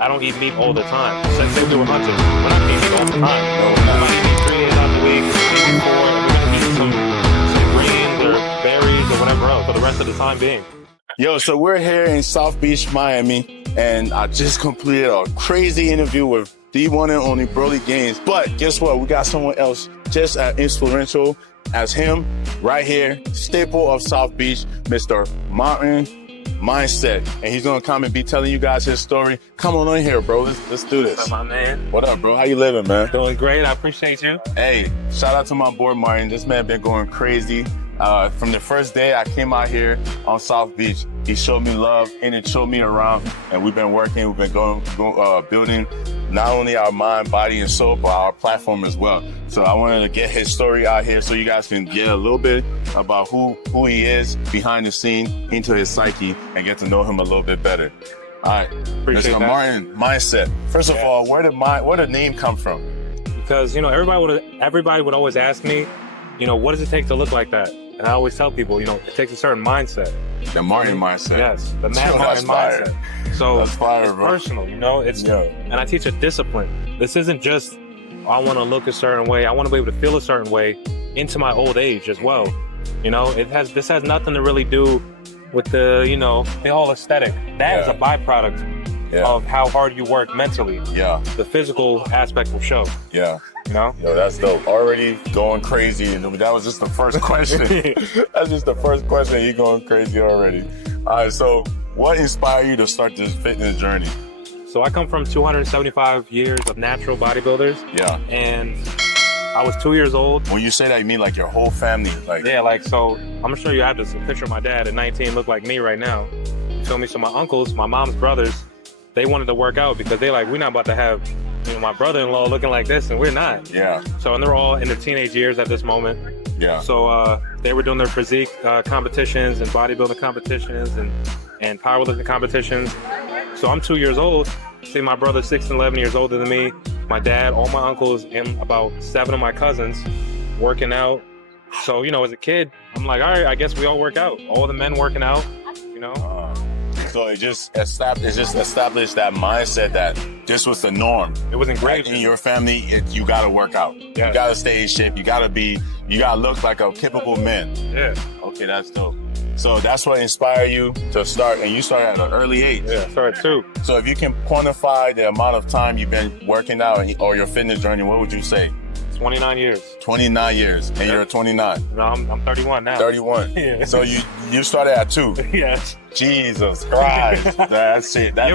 I don't eat meat all the time. Same thing with hunting. We're not eating meat all the time. We might eat meat 3 days out of the week, maybe 4. We're gonna eat some greens or berries or whatever else for the rest of the time being. Yo, so we're here in South Beach, Miami, and I just completed a crazy interview with the one and only Broly Gaines. But guess what? We got someone else just as influential as him right here, staple of South Beach, Mr. Martin Mindset. And he's gonna come and be telling you guys his story. Come on in here, bro. Let's do this. What's up, my man? What up, bro? How you living, man? Doing great. I appreciate you. Hey, shout out to my boy Martin. This man been going crazy. From the first day I came out here on South Beach, he showed me love and it showed me around. And we've been working, we've been building not only our mind, body, and soul, but our platform as well. So I wanted to get his story out here so you guys can get a little bit about who he is behind the scene, into his psyche, and get to know him a little bit better. All right, Appreciate Mr. that. Martin Mindset. First of all, where did the name come from? Because, you know, everybody would always ask me, you know, what does it take to look like that? And I always tell people, you know, it takes a certain mindset. The Martin Mindset. Yes, the Mad Martin mindset. So that's fire, it's bro. personal, you know. And I teach a discipline. This isn't just I want to look a certain way. I want to be able to feel a certain way into my old age as well. You know, this has nothing to really do with the whole aesthetic. That is a byproduct of how hard you work mentally. Yeah. The physical aspect will show. Yeah. You know? Yo, that's dope. Already going crazy. And that was just the first question. That's just the first question. You're going crazy already. All right, so what inspired you to start this fitness journey? So I come from 275 years of natural bodybuilders. Yeah. And I was 2 years old. When you say that, you mean like your whole family? So I'm gonna show you, I have this picture of my dad at 19, look like me right now. You feel me? So my uncles, my mom's brothers, they wanted to work out because they like, we're not about to have, you know, my brother-in-law looking like this, and we're not. Yeah. So, and they're all in their teenage years at this moment. Yeah. So they were doing their physique competitions and bodybuilding competitions and powerlifting competitions. So I'm 2 years old. See, my brother's 6 and 11 years older than me. My dad, all my uncles, and about 7 of my cousins working out. So, you know, as a kid, I'm like, all right, I guess we all work out. All the men working out, you know. So it just established that mindset that this was the norm. It was engraved in your family. You gotta work out. Yes. You gotta stay in shape. You gotta look like a capable man. Yeah. Okay, that's dope. So that's what inspired you to start, and you started at an early age. Yeah, I started too. So if you can quantify the amount of time you've been working out or your fitness journey, what would you say? 29 years. 29 years, and you're 29. No, I'm 31 now. 31. Yeah. So you started at 2. Yes. Jesus Christ. That's it. That's You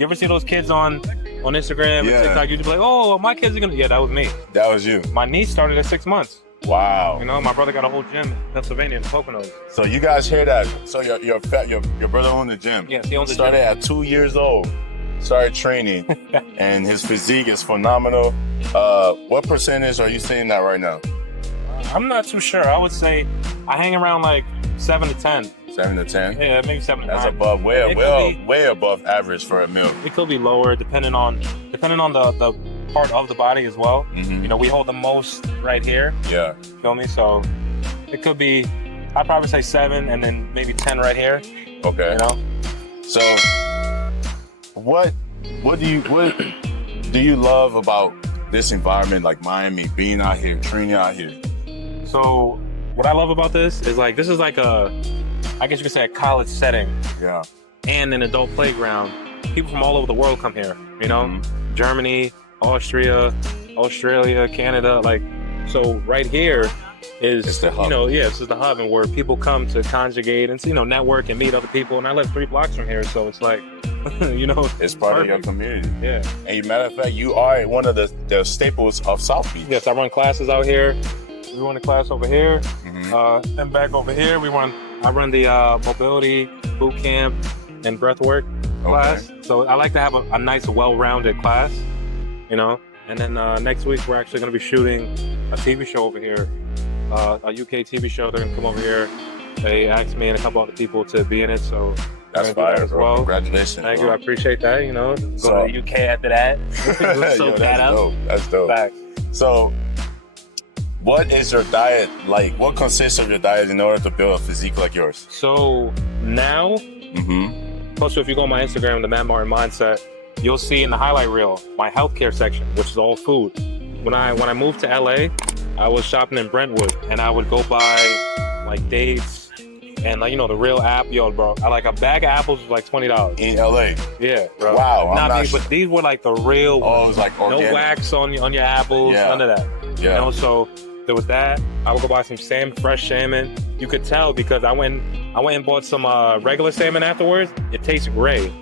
ever see those kids on Instagram and TikTok? You'd be like, oh, my kids are gonna. Yeah, that was me. That was you. My niece started at 6 months. Wow. You know, my brother got a whole gym in Pennsylvania in the Poconos. So you guys hear that? So your brother owned the gym. Yes, he owns the gym. Started at 2 years old. Started training, and his physique is phenomenal. What percentage are you saying that right now? I'm not too sure. I would say I hang around like 7 to 10. 7 to 10? Yeah, maybe 7 to 9. That's above, way above average for a meal. It could be lower depending on the part of the body as well. Mm-hmm. You know, we hold the most right here. Yeah. Feel me? So it could be, I'd probably say 7 and then maybe 10 right here. Okay. You know? So what do you love about this environment, like Miami, being out here, training out here? So what I love about this is like, this is like I guess you could say a college setting. Yeah. And an adult playground. People from all over the world come here, you know? Mm-hmm. Germany, Austria, Australia, Canada, like, so right here is, you know, this is the hub, and where people come to conjugate and, you know, network and meet other people. And I live 3 blocks from here, so it's like, you know, it's part of your community. Yeah. And matter of fact, you are one of the staples of South Beach. Yes, I run classes out here. We run a class over here. Mm-hmm. Then back over here, I run the mobility boot camp and breathwork class. So I like to have a nice, well-rounded class, you know. And then next week we're actually going to be shooting a TV show over here, a UK TV show. They're going to come over here. They asked me and a couple other people to be in it, so that's fire, bro. Well. Congratulations. Thank you. I appreciate that. You know, go to the UK after that. So that's dope. Back. So, what is your diet like? What consists of your diet in order to build a physique like yours? So now, plus if you go on my Instagram, the Mad Martin Mindset, you'll see in the highlight reel my healthcare section, which is all food. When I moved to LA, I was shopping in Brentwood, and I would go buy like dates and like, you know, the real apple, bro. I like a bag of apples was like $20 In LA. Yeah, bro. Wow. Not these, but these were like the real. Oh, it was like organic. No wax on your apples, Yeah. none of that. Yeah. You know, so there was that. I would go buy some fresh salmon. You could tell because I went and bought some regular salmon afterwards. It tastes gray.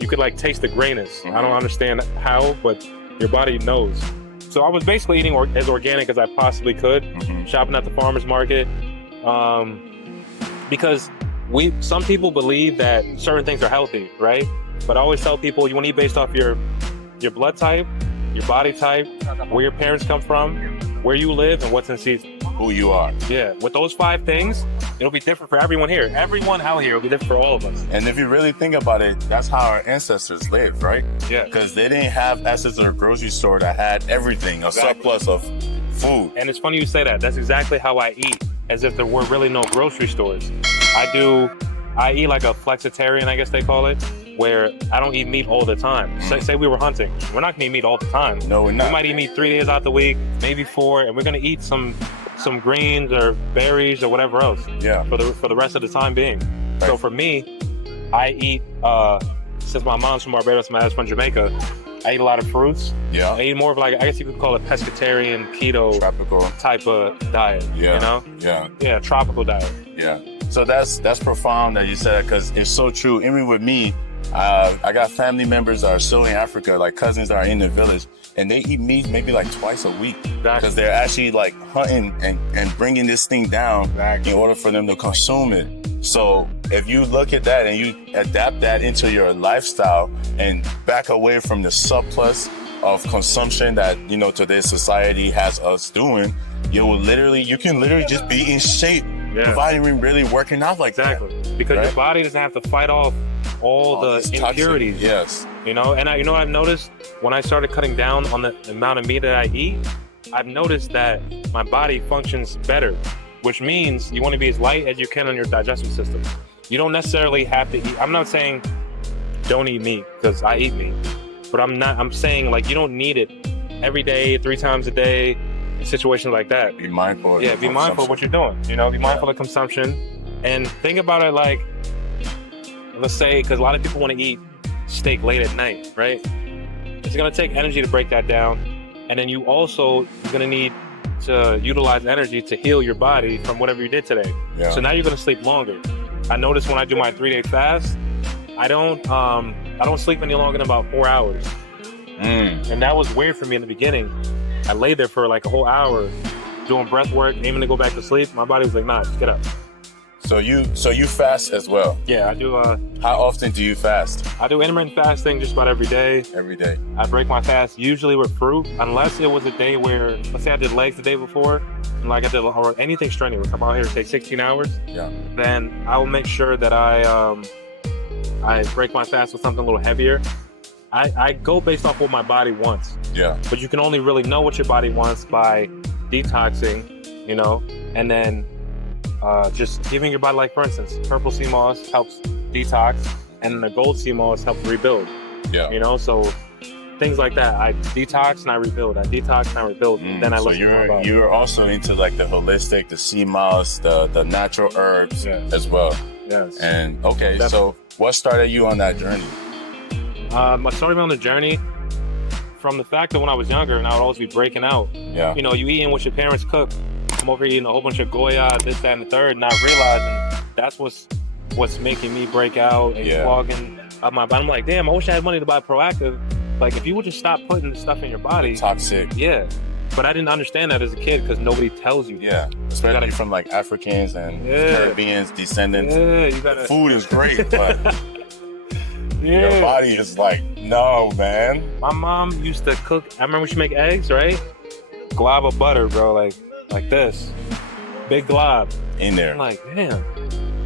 You could like taste the grayness. Mm-hmm. I don't understand how, but your body knows. So I was basically eating as organic as I possibly could, shopping at the farmer's market, because some people believe that certain things are healthy, right? But I always tell people you want to eat based off your blood type, your body type, where your parents come from, where you live, and what's in season. Who you are. Yeah, with those 5 things, it'll be different for everyone here. Everyone out here will be different for all of us. And if you really think about it, that's how our ancestors lived, right? Yeah. Because they didn't have access to a grocery store that had everything, a surplus of food. And it's funny you say that. That's exactly how I eat, as if there were really no grocery stores. I eat like a flexitarian, I guess they call it, where I don't eat meat all the time. Say we were hunting. We're not gonna eat meat all the time. No, we're not. We might eat meat 3 days out the week, maybe 4, and we're gonna eat some greens or berries or whatever else. Yeah. For the rest of the time being. Right. So for me, I eat since my mom's from Barbados, my dad's from Jamaica, I eat a lot of fruits. Yeah. I eat more of like, I guess you could call it pescatarian, keto Tropical. type of diet. Yeah. You know? Yeah. Yeah, tropical diet. Yeah. So that's profound that you said, because it's so true. Even with me, I got family members that are still in Africa, like cousins that are in the village, and they eat meat maybe like twice a week because they're actually like hunting and bringing this thing down in order for them to consume it. So if you look at that and you adapt that into your lifestyle and back away from the surplus of consumption that, you know, today's society has us doing, you can literally just be in shape. Yeah. Without even really working out like that. Exactly. Because your body doesn't have to fight off all the impurities. Yes. You know, and I've noticed when I started cutting down on the amount of meat that I eat, I've noticed that my body functions better, which means you want to be as light as you can on your digestive system. You don't necessarily have to eat. I'm not saying don't eat meat, because I eat meat, but I'm saying like you don't need it every day, 3 times a day. Situations like that. Be mindful. Yeah, be mindful of what you're doing. You know, be mindful of consumption, and think about it like, let's say, because a lot of people want to eat steak late at night, right? It's gonna take energy to break that down, and then you also gonna need to utilize energy to heal your body from whatever you did today. Yeah. So now you're gonna sleep longer. I notice when I do my 3-day fast, I don't sleep any longer than about 4 hours, and that was weird for me in the beginning. I lay there for like a whole hour doing breath work, aiming to go back to sleep. My body was like, nah, just get up. So you fast as well? Yeah, I do. How often do you fast? I do intermittent fasting just about every day. Every day. I break my fast usually with fruit, unless it was a day where, let's say I did legs the day before, and like I did, or anything strenuous. I'm out here, say 16 hours. Yeah. Then I will make sure that I break my fast with something a little heavier. I go based off what my body wants. Yeah. But you can only really know what your body wants by detoxing, you know, and then just giving your body, like for instance, purple sea moss helps detox, and the gold sea moss helps rebuild. Yeah. You know, so things like that. I detox and I rebuild. I detox and I rebuild. Then I so listen to my body. you're also into like the holistic, the sea moss, the natural herbs as well. Yes. And okay, Definitely. So what started you on that journey? I started on the journey from the fact that when I was younger and I would always be breaking out. Yeah. You know, you eating what your parents cook. I'm over here eating a whole bunch of Goya, this, that, and the third, not realizing that's what's making me break out and clogging up my body. I'm like, damn, I wish I had money to buy Proactive. Like, if you would just stop putting the stuff in your body. Toxic. Yeah. But I didn't understand that as a kid because nobody tells you. Yeah. Especially from like Africans and Caribbean's descendants. Yeah, you gotta. Food is great, but your body is like, no, man. My mom used to cook. I remember she make eggs, right? Glob of butter, bro, like this, big glob In there. I'm like, damn.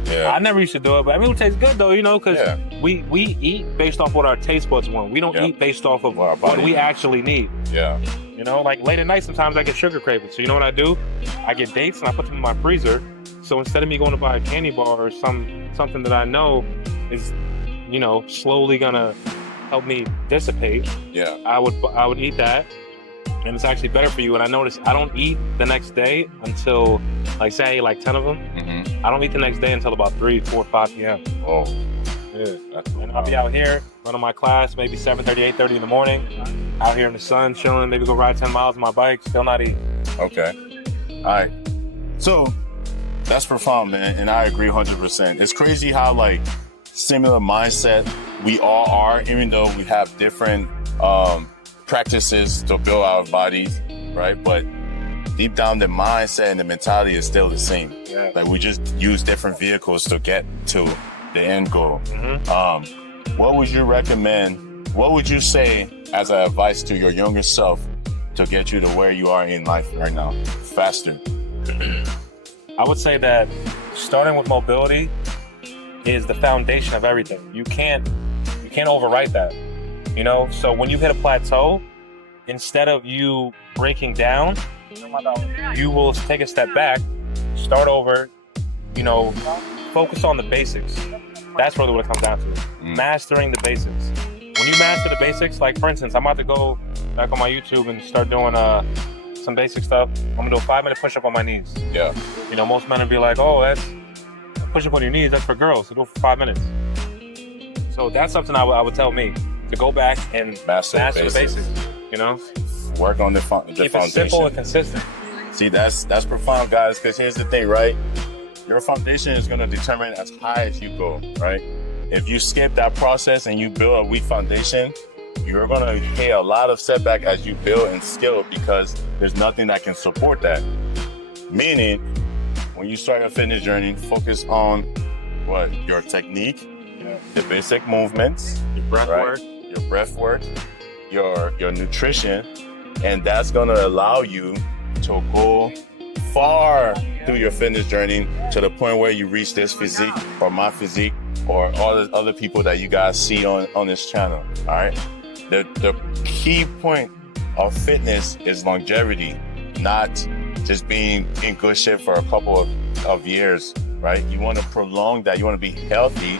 Yeah. I never used to do it, but I mean, it tastes good though, you know, because we eat based off what our taste buds want. We don't eat based off of what we actually need. Yeah. You know, like late at night, sometimes I get sugar cravings. So you know what I do? I get dates and I put them in my freezer. So instead of me going to buy a candy bar or something that I know is, you know, slowly gonna help me dissipate, Yeah. I would eat that, and it's actually better for you. And I noticed I don't eat the next day until, like, say I ate like 10 of them. Mm-hmm. I don't eat the next day until about 3, 4, 5 p.m. Oh. Yeah. And I'll be out here running my class maybe 7:30, 8:30 in the morning, out here in the sun, chilling, maybe go ride 10 miles on my bike, still not eating. Okay. All right. So that's profound, man. And I agree 100%. It's crazy how like similar mindset we all are, even though we have different practices to build our bodies, right? But deep down, the mindset and the mentality is still the same. Yeah. Like we just use different vehicles to get to the end goal. Mm-hmm. What would you recommend? What would you say as an advice to your younger self to get you to where you are in life right now, faster? I would say that starting with mobility is the foundation of everything. You can't overwrite that, you know? So when you hit a plateau, instead of you breaking down, you will take a step back, start over, you know, focus on the basics. That's really what it comes down to. Mastering the basics. When you master the basics, like for instance, I'm about to go back on my YouTube and start doing some basic stuff. I'm gonna do a 5-minute push-up on my knees. Yeah. You know, most men would be like, oh, that's a push-up on your knees, that's for girls, so do it for 5 minutes. So that's something I would tell me, to go back and master the basics, you know? Work on the Keep foundation. it simple and consistent. See, that's profound, guys, because here's the thing, right? Your foundation is going to determine as high as you go, right? If you skip that process and you build a weak foundation, you're going to hit a lot of setback as you build and scale because there's nothing that can support that. Meaning, when you start your fitness journey, focus on what? Your technique, the basic movements, Your breath work. your breath work, your nutrition, and that's going to allow you to go far through your fitness journey to the point where you reach this physique or my physique or all the other people that you guys see on this channel. All right. The key point of fitness is longevity, not just being in good shape for a couple of years, right? You want to prolong that. You want to be healthy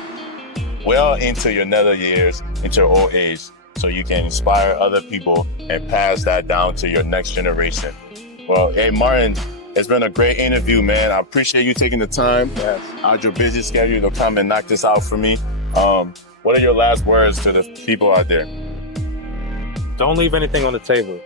well into your nether years, into your old age, so you can inspire other people and pass that down to your next generation. Well, hey, Martin, it's been a great interview, man. I appreciate you taking the time out of your busy schedule to come and knock this out for me. What are your last words to the people out there? Don't leave anything on the table.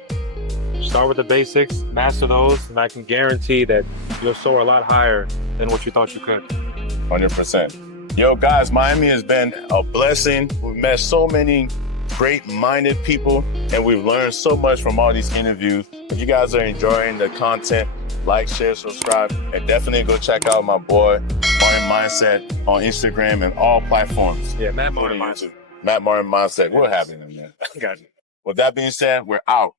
Start with the basics, master those, and I can guarantee that you'll soar a lot higher than what you thought you could. 100%. Yo, guys, Miami has been a blessing. We've met so many great-minded people, and we've learned so much from all these interviews. If you guys are enjoying the content, like, share, subscribe, and definitely go check out my boy, Martin Mindset, on Instagram and all platforms. Yeah, Matt Martin Mindset. Matt Martin Mindset. We'll have him, man. Got you. With that being said, we're out.